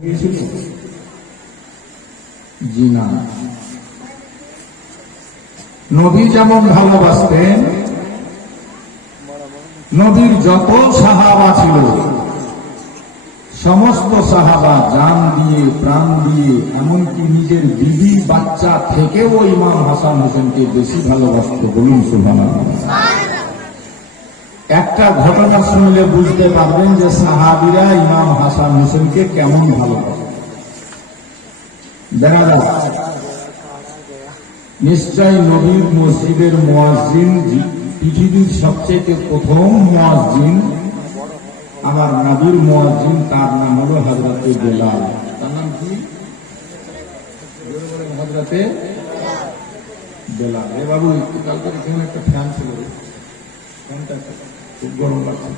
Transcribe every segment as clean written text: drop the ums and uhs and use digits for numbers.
জি না, নবী যেমন ভালোবাসতেন, নবীর যত সাহাবা ছিল সমস্ত সাহাবা জান দিয়ে প্রাণ দিয়ে এমনকি নিজের বিবি বাচ্চা থেকেও ইমাম হাসান হোসেনকে বেশি ভালোবাসত। বলুন সুবহানাল্লাহ। একটা ঘটনা শুনলে বুঝতে পারবেন যে সাহাবীরা ইমাম হাসান হোসেনকে কেমন ভালোবাসে। দেখা যায় নিশ্চয় নবীর মসজিদের মুয়াজ্জিন, পৃথিবীর সবচেয়ে প্রথম মুয়াজ্জিন, আমার নবীর মুয়াজ্জিন, তার নাম হলো হযরতে বেলাল। তার নাম কি? হযরতে বেলাল। এ বাবু, কালকে এখানে একটা ফ্যান ছিল, ফ্যানটা খুব গরম লাগছে।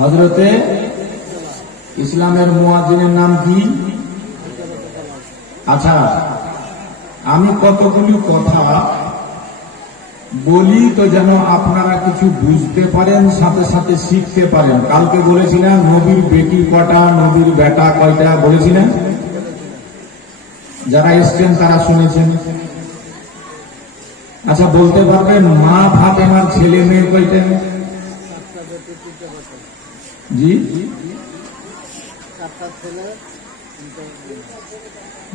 হযরতে ইসলামের মুয়াজ্জিনের নাম কি? আচ্ছা, আমি কতগুলি কথা বলি তো যেন আপনারা কিছু বুঝতে পারেন, সাথে সাথে শিখতে পারেন। কালকে বলেছিলাম নবীর বেটি কটা, নবীর বেটা কয়টা বলেছিলেন। যারা এসছেন তারা শুনেছেন। আচ্ছা, বলতে পারবেন মা ফাতেমার ছেলে মেয়ে কয়টা? জি,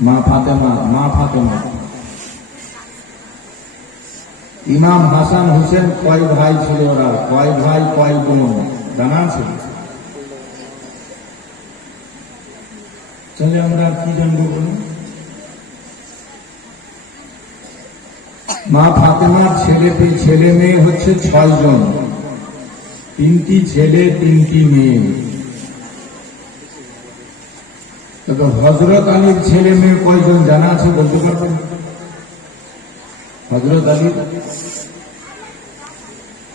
মা ফাতেমা। ইমাম হাসান হোসেন কয় ভাই ছিল? ওরা কয় ভাই কয় বোন জানা আছে? চলে আমরা কি জানবো বলুন। মা ফাতেমার ছেলে মেয়ে হচ্ছে 6 জন, 3টি ছেলে 3টি মেয়ে। তবে হযরত আলীর ছেলে মেয়ে কয়জন জানা আছে? বলতে পারবেন? হযরত আলী,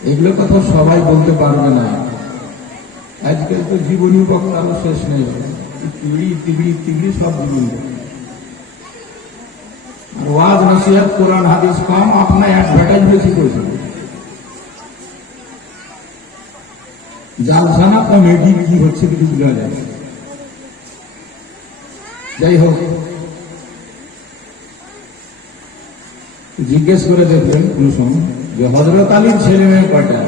এগুলো কথা সবাই বলতে পারবে না। আজকাল তো জীবনী বক্তারও শেষ নেই, তিবড়ি সব জীবনী। ওয়াজ নসিহত কোরআন হাদিস কম, আপনার অ্যাডভার্টাইজ বেশি করেছে। জালসানা কমেডি কি হচ্ছে কিছু বোঝা যায়। যাই হোক, জিজ্ঞেস করে দেখবেন কোন সময় যে হযরত আলীর ছেলে মেয়ে কয়টা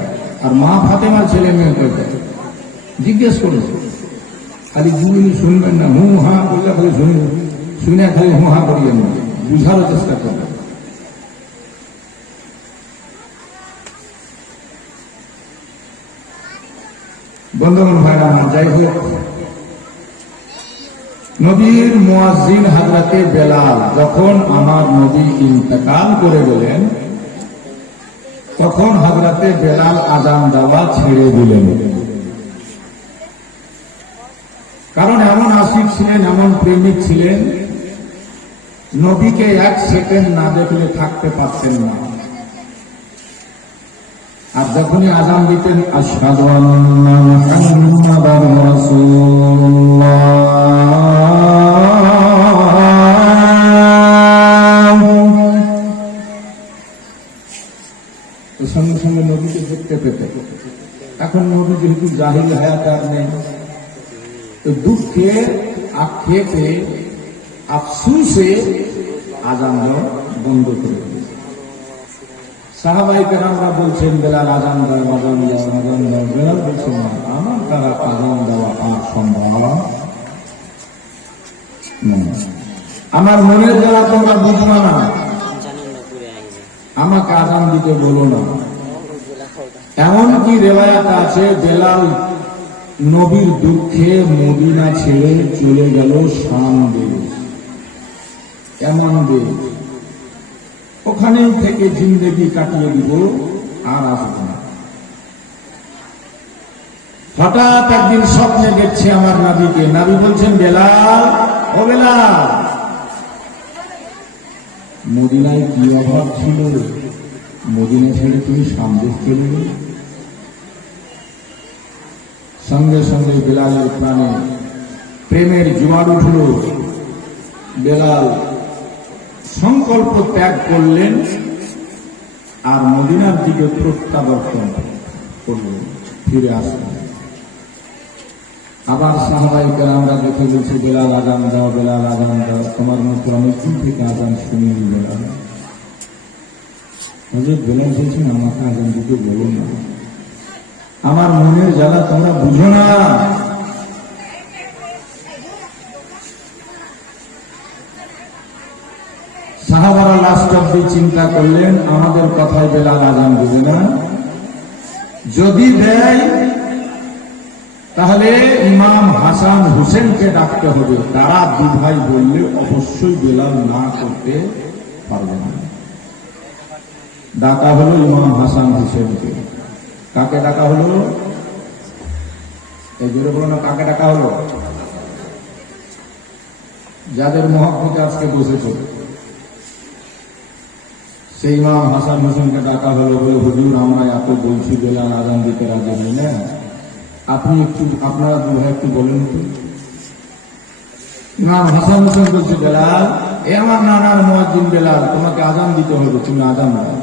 আর মা ফাতেমার ছেলে মেয়ে কয়টা, জিজ্ঞেস করেছে। খালি জীবনী শুনবেন না, হু হা করলে খালি শুনে খালি হু হা করিয়েন না, বুঝারও চেষ্টা করবেন। বন্ধুগণ ভাইরা, যাই হোক, নবীর মুয়াজ্জিন হযরতে বেলাল যখন আমার নবী ইন্তেকাল করে গেলেন, তখন হযরতে বেলাল আযান দেওয়া ছেড়ে দিলেন। কারণ এমন আশিক ছিলেন, এমন প্রেমিক ছিলেন, নবীকে 1 সেকেন্ড না দেখলে থাকতে পারতেন না। আর যখনই আযান দিতেন, আশহাদু আন্না মুহাম্মাদার রাসূলুল্লাহ, সঙ্গে সঙ্গে নবীকে দেখতে পেতে। এখন নবী যেহেতু জাহিল হায়াত আর নেই, তো দুঃখে আক্ষেপে আফসুসে আযান বন্ধ করে দিয়েছে। সাহাবায়ে কেরামরা বলছেন বেলাল আযান দাও, আযান দাও, আযান দাও। বেলাল বলছেন না, আমার দ্বারা আযান দেওয়া আর সম্ভব না। আমার মনের জ্বালা তোমরা বুঝবা না, আমাকে আযান দিতে বলো না। এমনকি রিওয়ায়াত আছে বেলাল নবীর দুঃখে মদিনা ছেড়ে চলে গেল শাম দেশ। এমন দেশ, ওখানেই থেকে জিন্দেগি কাটিয়ে দিব, আর আসবে না। হঠাৎ একদিন স্বপ্নে দেখছে আমার নবীকে। নবী বলছেন, বেলাল, ও বেলাল, মদিনায় কি অভাব ছিল, মদিনা ছেড়ে তুমি সামদেশ চলে গেলে। সঙ্গে সঙ্গে বেলালের প্রাণে প্রেমের জোয়ার উঠল। বেলাল সংকল্প ত্যাগ করলেন আর মদিনার দিকে প্রত্যাবর্তন করলেন, ফিরে আসলেন। আবার সাহাবায়ে কেরামরা দেখে বলছে বেলাল আযান দাও, বেলাল আযান দাও, তোমার মতো অনেকদিন থেকে আযান শুনিনি বেলাল। হযরত বেলাল বলছেন আমাকে আযান দিতে বলো না, আমার মনের জ্বালা তোমরা বুঝো না। সাহাবারা লাস্ট অব্দি চিন্তা করলেন আমাদের কথায় বেলাল আযান দিবে না, যদি দেয় তাহলে ইমাম হাসান হুসেনকে ডাকতে হবে। তারা দু ভাই বললে অবশ্যই বেলাল না করতে পারবে না। ডাকা হলো ইমাম হাসান হুসেনকে। কাকে ডাকা হলো? এই জোরে বলো না, কাকে ডাকা হলো? যাদের মহব্বতে আজকে বসেছে সেই ইমাম হাসান হোসেনকে ডাকা হলো। বলে হুজুর আমরা এত বলছি বেলাল আযান দিতে রাজি নেই না, আপনি একটু আপনারা দু ভাই একটু বলেন তো। ইমাম হাসান হোসেন বলছে বেলাল, এ আমার নানার মুয়াজ্জিন বেলাল, তোমাকে আযান দিতে হবে, তুমি আযান দাও।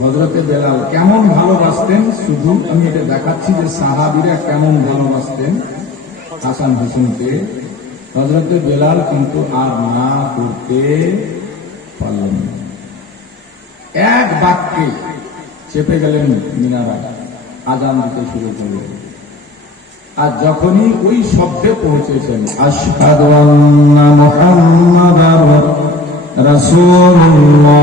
হযরতে বেলাল কেমন ভালোবাসতেন, শুধু আমি এটা দেখাচ্ছি যে সাহাবীরা কেমন ভালোবাসতেন হাসান হোসেনকে। হযরতে বেলাল কিন্তু আর না করতে পারলেন না, এক বাক্যে চেপে গেলেন মিনারায়, আযান দিতে শুরু করলেন। আর যখনই ওই শব্দে পৌঁছেছেন আশহাদু আন্না মুহাম্মাদার রাসূলুল্লাহ,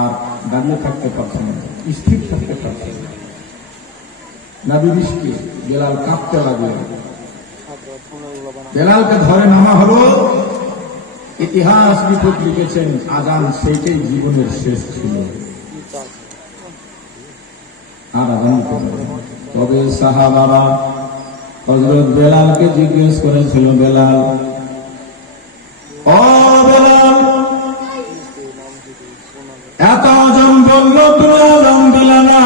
আর দাঁড়িয়ে থাকতে পারছেন না, স্থির থাকতে পারছেন না। নবী দৃষ্টি বেলাল কাঁপতে লাগলেন। বেলালকে ধরে নামা হলো। ইতিহাস বিপদ লিখেছেন আযান সেইটাই জীবনের শেষ ছিল, আর আযান করলেন। তবে সাহাবারা হযরত বেলালকে জিজ্ঞেস করেছিল, বেলাল ও বেলাল, এত জন বলল তুমি আযান দিলে না,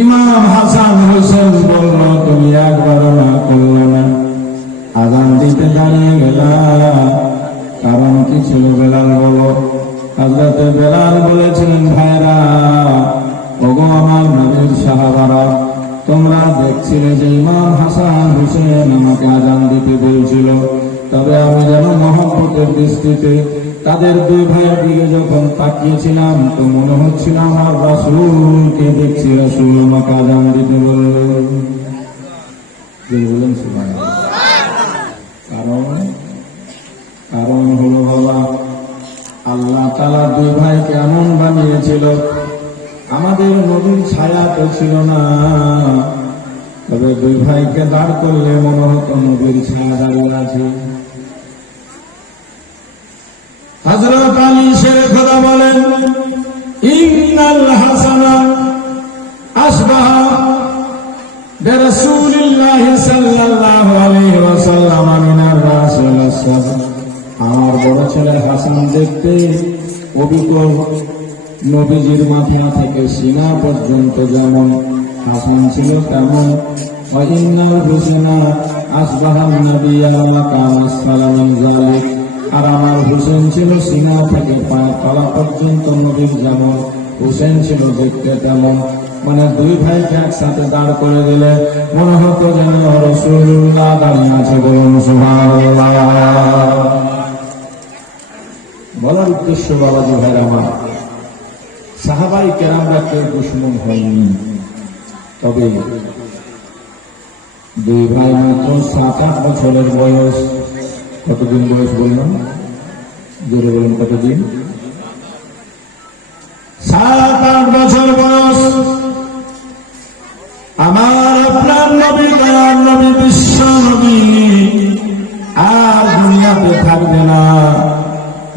ইমাম হাসান হোসেন বলল তুমি একবারও না করলে না, আযান দিতে দাঁড়িয়ে গেলা, কারণ কি ছিল বেলাল বলো। হযরত বেলাল বলেছিলেন ভাইরা, ওগো আমার নবীর সাহাবারা, তোমরা দেখছিলে যে ইমাম হাসান হোসেন আমাকে আযান দিতে বলছিল, তবে আমি যেন মহব্বতের দৃষ্টিতে তাদের দুই ভাইয়ের দিকে যখন তাকিয়েছিলাম তো মনে হচ্ছিল আমার রাসূলকে দেখছি, রাসূল আমাকে আযান দিতে বললেন। সুবহানাল্লাহ। কারণ হলো বাবা, আল্লাহ তাআলা দুই ভাইকে এমন বানিয়েছিল, আমাদের নবীর ছায়া তো ছিল না, তবে দুই ভাইকে দাঁড় করলে মনে হতো নবীর ছায়া দাঁড়িয়ে আছে। হযরত আলী শের খোদা বলেন, ইন্নাল হাসানা আসবাহা বিরাসূলিল্লাহি সাল্লাল্লাহু আলাইহি ওয়াসাল্লাম মিনার রাসূল সাল্লাল্লাহু। আমার বড় ছেলে হাসান দেখতে অবিকল নবীজির মাথা থেকে সিনা পর্যন্ত যেমন হাসান ছিল তেমন। ইন্নাল হুসাইনা আসবাহা নবিয়্যা মাকানা সালামিন যালিক, আর আমার হুসেন ছিল সিনা থেকে পায়ের তলা পর্যন্ত নবীর যেমন, হুসেন ছিল দেখতে তেমন। মানে দুই ভাইকে একসাথে দাঁড় করে দিলে মনে হতো যেন রাসূলুল্লাহ দাঁড়িয়ে আছে। বলুন সুবহানাল্লাহ। বলার উদ্দেশ্য বাবাজি ভাইরা আমার, সাহাবায়ে কেরামরা কেউ দুশমন হয়নি, তবে দুই ভাই মাত্র 7-8 বছরের বয়স। কতদিন বয়স বললাম? জোরে বলুন কতদিন? 7-8 বছর বয়স। আমার আপনার নবী, দয়ার নবী, বিশ্ব নবী আর দুনিয়াতে থাকবে না।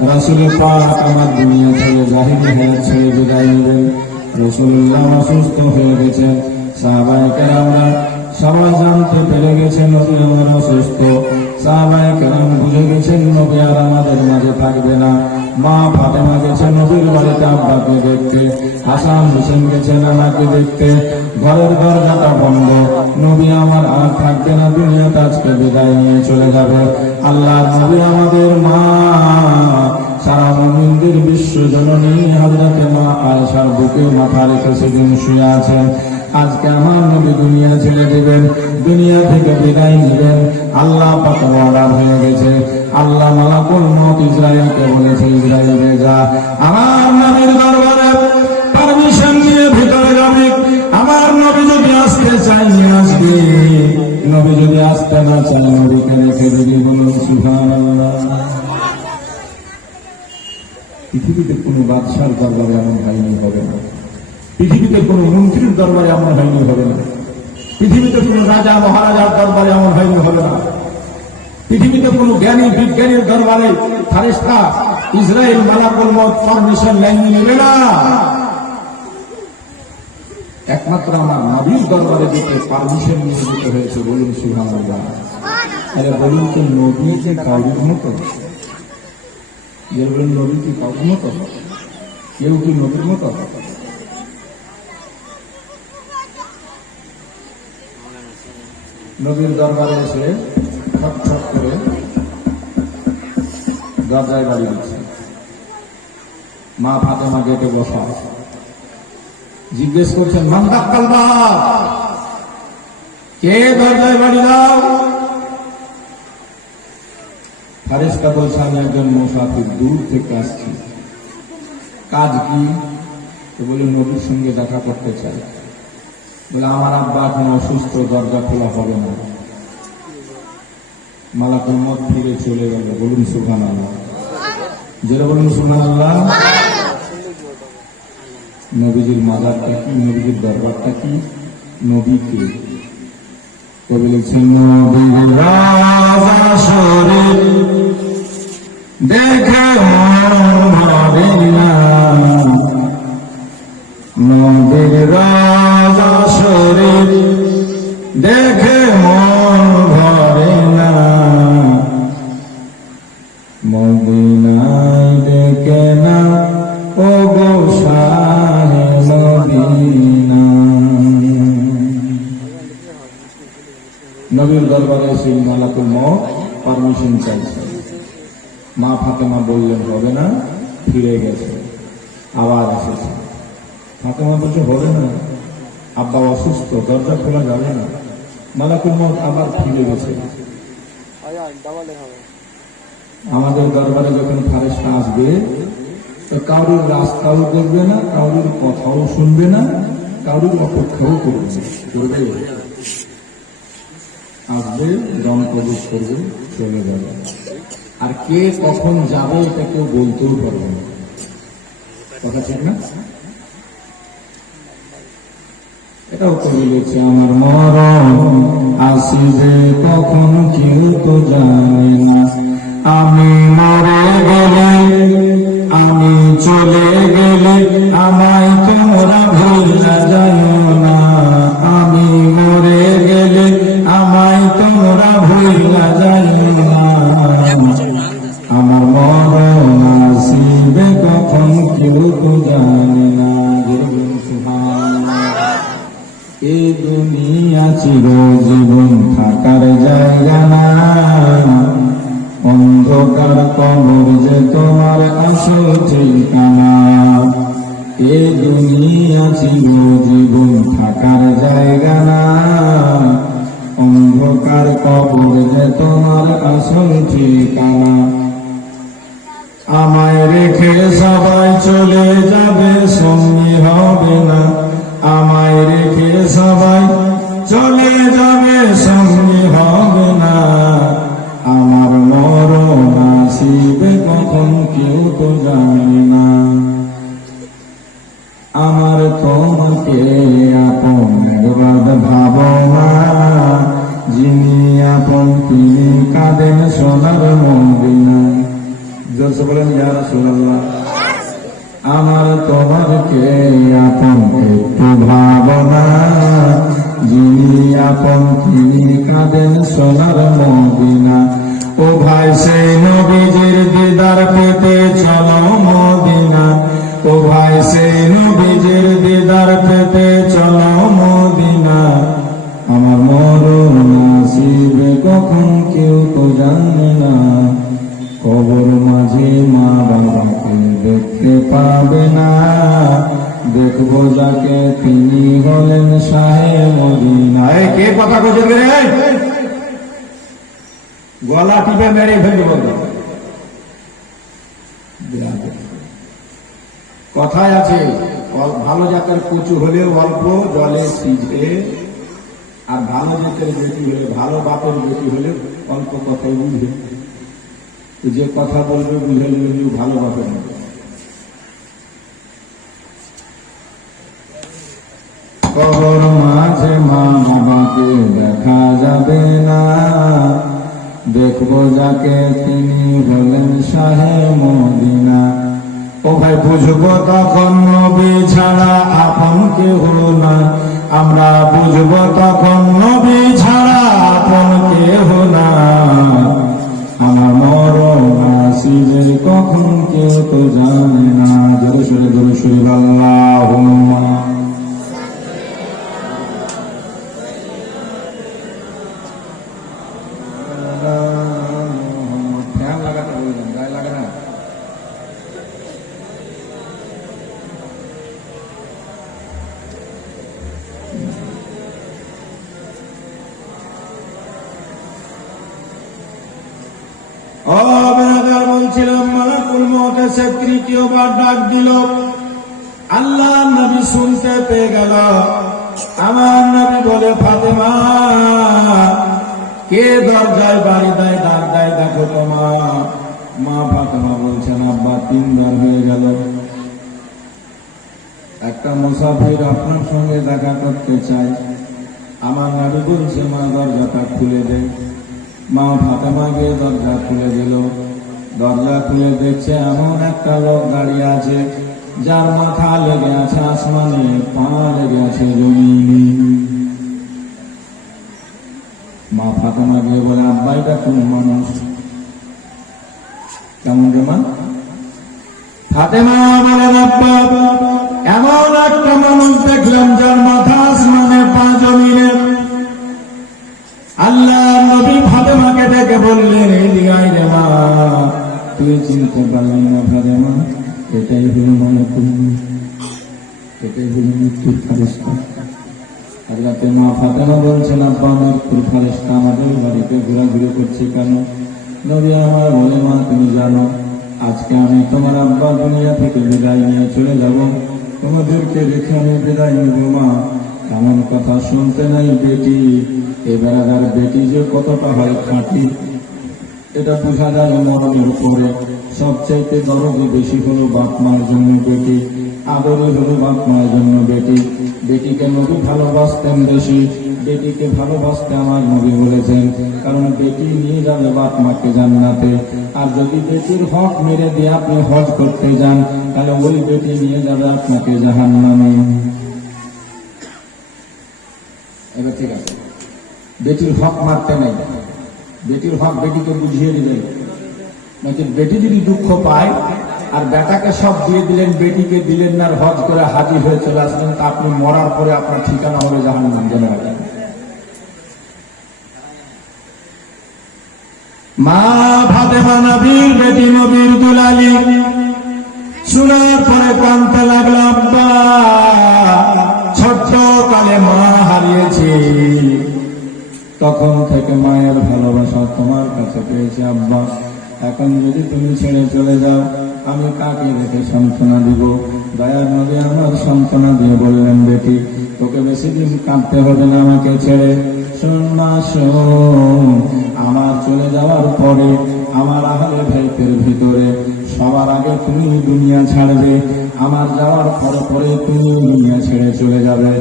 রাসূল পাক আমার দুনিয়া ছেড়ে জাহিলি হায়াত ছেড়ে বিদায় নেবেন। রাসূলুল্লাহ অসুস্থ হয়ে গেছেন। সাহাবায়ে কেরামরা সবাই জানতে পেরে গেছেন নবী আমার অসুস্থ। সাহাবায়ে কেরাম বুঝে গেছেন নবী আর আমাদের মাঝে থাকবে না। মা ফাতেমা গেছে নবীর বাড়িতে আব্বাকে দেখতে, হাসান হোসেন গেছে নানাকে দেখতে। ঘরের দরজাটা বন্ধ, নবী আমার আর থাকবে না, দুনিয়াতে আজকে বিদায় নিয়ে চলে যাবে। আল্লাহর নবী আমাদের মা, সারা মুমিনদের বিশ্ব জননী হযরতে মা আয়েশার বুকে মাথা রেখে সেদিন শুয়ে আছেন। আজকে আমার নবী দুনিয়া ছেড়ে দেবেন, দুনিয়া থেকে বিদায় নেবেন। আল্লাহ পাক অর্ডার হয়ে গেছে। আল্লাহ মালাকুল মউত ইসরাইলকে বলেছে, ইসরাইল যা আমার নবীর দরবারে পারমিশন নিয়ে ভিতরে যাবে। আমার নবী যদি আসতে চায় নিয়ে আসবে, নবী যদি আসতে না চায় নবীকে রেখে দেবে। বলুন সুবহানাল্লাহ। পৃথিবীতে কোনো বাদশার দরবারে এমন হয়নি, হবে না। পৃথিবীতে কোনো মন্ত্রীর দরবারে এমন হয়নি, হবে না। পৃথিবীতে কোনো রাজা মহারাজার দরবারে এমন হয়নি, হবে না। পৃথিবীতে কোনো জ্ঞানী বিজ্ঞানীর দরবারে ফেরেশতা ইসরাইল মালাকুল মউত পারমিশন নেবে না। একমাত্র আমার নবীর দরবারে যেতে পারমিশন নিয়ে যেতে হয়েছে। বলুন সুবহানাল্লাহ। আরে বলুন তো, নবী যে কাউরির মতো? যে বলুন নবী কি কাউরির মতো? কেউ কি নবীর মতো? নবীর দরবারে এসে ছট ছট করে দরজায় বাড়ি দিচ্ছে। মা ফাতেমা গেটে বসা, জিজ্ঞেস করছেন, মান দাক্কাল বাব, কে দরজায় বাড়ি দাও? ফেরেশতা বলছে, আমি একজন মুসাফির, দূর থেকে আসছি। কাজ কি? তো বলে নবীর সঙ্গে দেখা করতে চাই। বলে আমার আব্বা এখন অসুস্থ, দরজা খোলা হবে না। মালাকুল মউত ফিরে চলে গেল। বলুন সুবহানাল্লাহ। যারা বলুন সুবহানাল্লাহ। নবীজির মাজারটা কি? নবীজির দরবারটা কি? নবীকে কবি লিখছেন, নবীর রাজা শরীর দেখে মন ভরে না, নবীর রাজা শরীর দেখে মন ভরে না, মদিনায় দেখে না ও গো শাহে মদিনা। নবীর দরবারে এসে মালাকুল মউত পারমিশন চাইছে। মা ফাতেমা বললেন হবে না, ফিরে গেছে। আবার এসেছে। ফাতেমা বলছে হবে না, আব্বা অসুস্থ, দরজা খোলা যাবে না। মালাকুল মউত আবার ফিরে গেছে। আমাদের দরবারে যখন ফেরেশতা আসবে, তো কারোর রাস্তাও করবে না, কারোর কথাও শুনবে না, কারোর অপেক্ষাও করবে না। আসবে, দম কবজ করবে, চলে যাবে। আর কে কখন যাবে এটা কেউ বলতেও পারবে না। কথা ঠিক না? এটাও তো বলেছে, আমার মরণ আসিবে কখন কেউ তো জানে না। আমি মরে গেলে, আমি চলে গেলে আমায় তোমরা ভুলে যাইও না। আমি মরে গেলে আমায় তোমরা ভুলে যাইও না। আমার মরণ আসিবে কখন কেউ তো জানে না। এই দুনিয়া চিরজীবন থাকার জায়গা না, অন্ধকার কবর যে তোমার আসল ঠিকানা। এই দুনিয়া চিরজীবন থাকার জায়গা না, অন্ধকার কবর যে তোমার আসল ঠিকানা। আমায় রেখে সবাই চলে যাবে, সঙ্গী হবে না। আমায় রেখে সবাই চলে যাবে, সঙ্গী হবে না। আমার মরণ আসিবে কখন কেউ তো জানে না। আমার তোমাকে আপন একবার ভাবনা, যিনি আপন তিনি কাঁদেন সোনার মদিনা। জোরসে বলেন ইয়া রাসূলুল্লাহ। আমার তোমাকে আপন একটু ভাবনা, যিনি আপন তিনি কাঁদেন সোনার মদিনা। ও ভাই সেই নবীজির দিদার পেতে চলো কবর মাঝে মা বাবাকে দেখতে পাবে না, দেখবো যাকে তিনি হলেন শাহে মদিনা। কে কথা কোচে রে? গলা টিপে মেরে ফেলবো। কথায় আছে ভালো জাতের কচু হলে অল্প জলে সিঝে, আর ভালো জাতের বেটি হলে, ভালো বাপের বেটি হলে অল্প কথাই বুঝবে। যে কথা বলবে বুঝে নেবে ভালো বাপের না। কবর মাঝে মা বাবাকে দেখা যাবে না, দেখবো যাকে তিনি হলেন শাহে মদিনা। ও ভাই বুঝবো তখন নবী ছাড়া আপন কেহ না, আমরা বুঝবো তখন নবী ছাড়া আপন কেহ না। আমার মরণ আসিবে কখন কেউ তো জানে না। জোরে সুরে আল্লাহুম্মা। ফ্যান লাগাতে বলবেন, গায়ে লাগে না। বলছিলাম মালাকুল মউত এসে তৃতীয়বার ডাক দিল। আল্লাহ নবী শুনতে পেয়ে গেল। আমার নবী বলে, ফাতেমা কে দরজায় বাড়ি দেয়, ডাক দেয়, দেখো তোমার। মা ফাতেমা বলছেন, আব্বা 3 বার হয়ে গেল, একটা মুসাফির আপনার সঙ্গে দেখা করতে চাই। আমার নবী বলছে, মা দরজাটা খুলে দে। মা ফাতেমা গিয়ে দরজা খুলে দিল। দরজা খুলে দেখছে এমন একটা লোক দাঁড়িয়ে আছে, যার মাথা লেগে আছে আসমানে, পা লেগে আছে জমিনে। মা ফাতেমা গিয়ে বলে, আব্বা এটা কোন মানুষ? কেমন রে মা? ফাতেমা বলেন, আব্বা এমন একটা মানুষ দেখলাম যার মাথা আসমানে, পা জমিনে। আল্লাহ নবী ফাতেমাকে ডেকে বললেন, এদিকে আয় রে মা। তুই চিনতে পারলি না ফাতেমা? এটাই হলো মালাকুল মউত, এটাই হলো মৃত্যুর ফেরেশতা। হযরত মা ফাতেমা বলছেন, আব্বা মৃত্যুর ফেরেশতা আমাদের বাড়িতে ঘোরাঘুরি করছে কেন? নবী আমার বলে, মা তুমি জানো আজকে আমি তোমার আব্বা দুনিয়া থেকে বিদায় নিয়ে চলে যাব, তোমাদেরকে রেখে আমি বিদায় নেব। মা এমন কথা শুনতে নাই বেটি। এবার আর বেটি যে কতটা হয় খাঁটি, এটা বোঝা যায় মরণের উপরে। সবচাইতে দরদি বেশি হলো বাপ মার জন্য বেটি, আদরে হলো বাপ মার জন্য বেটি। বেটিকে নবী ভালোবাসতেন বেশি, বেটিকে ভালোবাসতে আমার নবী বলেছেন, কারণ বেটি নিয়ে যাবে বাপ মাকে জান্নাতে। আর যদি বেটির হক মেরে দিয়ে আপনি হজ করতে যান, তাহলে ওই বেটি নিয়ে যাবে আপনাকে জাহান্নামে। এবার ঠিক আছে, বেটির হক মারতে নাই, বেটির হক বেটিকে বুঝিয়ে দিলেন। নাকি বেটি যদি দুঃখ পায় আর বেটাকে সব দিয়ে দিলেন, বেটিকে দিলেন না, হজ করে হাজির হয়ে চলে আসলেন, তা আপনি মরার পরে আপনার ঠিকানা হবে জাহান্নাম। জেনে রাখেন। মা ফাতেমা নবীর বেটি, নবীর দুলালি, শোনার পরে কাঁদতে লাগলো। আব্বা ছোট্ট কালে মা হারিয়েছি, তখন থেকে মায়ের ভালোবাসা তোমার কাছে পেয়েছি। আব্বা এখন যদি তুমি ছেড়ে চলে যাও, আমি কাকে রেখে সান্ত্বনা দিব? দয়ার নবী আমার সান্ত্বনা দিয়ে বললেন, বেটি তোকে বেশি দিন কাঁদতে হবে না আমাকে ছেড়ে। শোন মা শোন, আমার চলে যাওয়ার পরে আমার আহলে ভাইদের ভিতরে সবার আগে তুমি দুনিয়া ছাড়বে, আমার যাওয়ার পরে পরে তুমি দুনিয়া ছেড়ে চলে যাবে।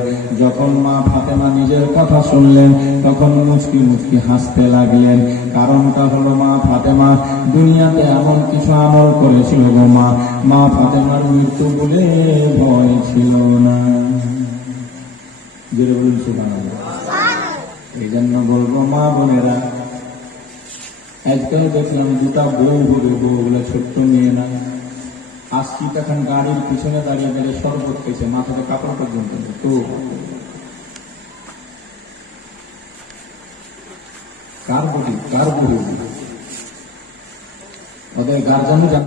যখন মা ফাতেমা নিজের কথা শুনলেন, তখন মুচকি মুচকি হাসতে লাগলেন। কারণটা হলো মা ফাতেমা দুনিয়াতে এমন কিছু আমল করেছিল গো মা, মা ফাতেমার মৃত্যু বলে ভয় ছিল না। এই জন্য বলবো মা বোনেরা, আজকাল দেখলাম 2টা বউ হবে, বউগুলো ছোট্ট মেয়ে না, আসছি তখন গাড়ির পিছনে দাঁড়িয়ে দাঁড়িয়ে শরবত খেয়েছে, মাথাতে কাপড় পর্যন্ত। তো কার বউ? ওদের গার্জেনও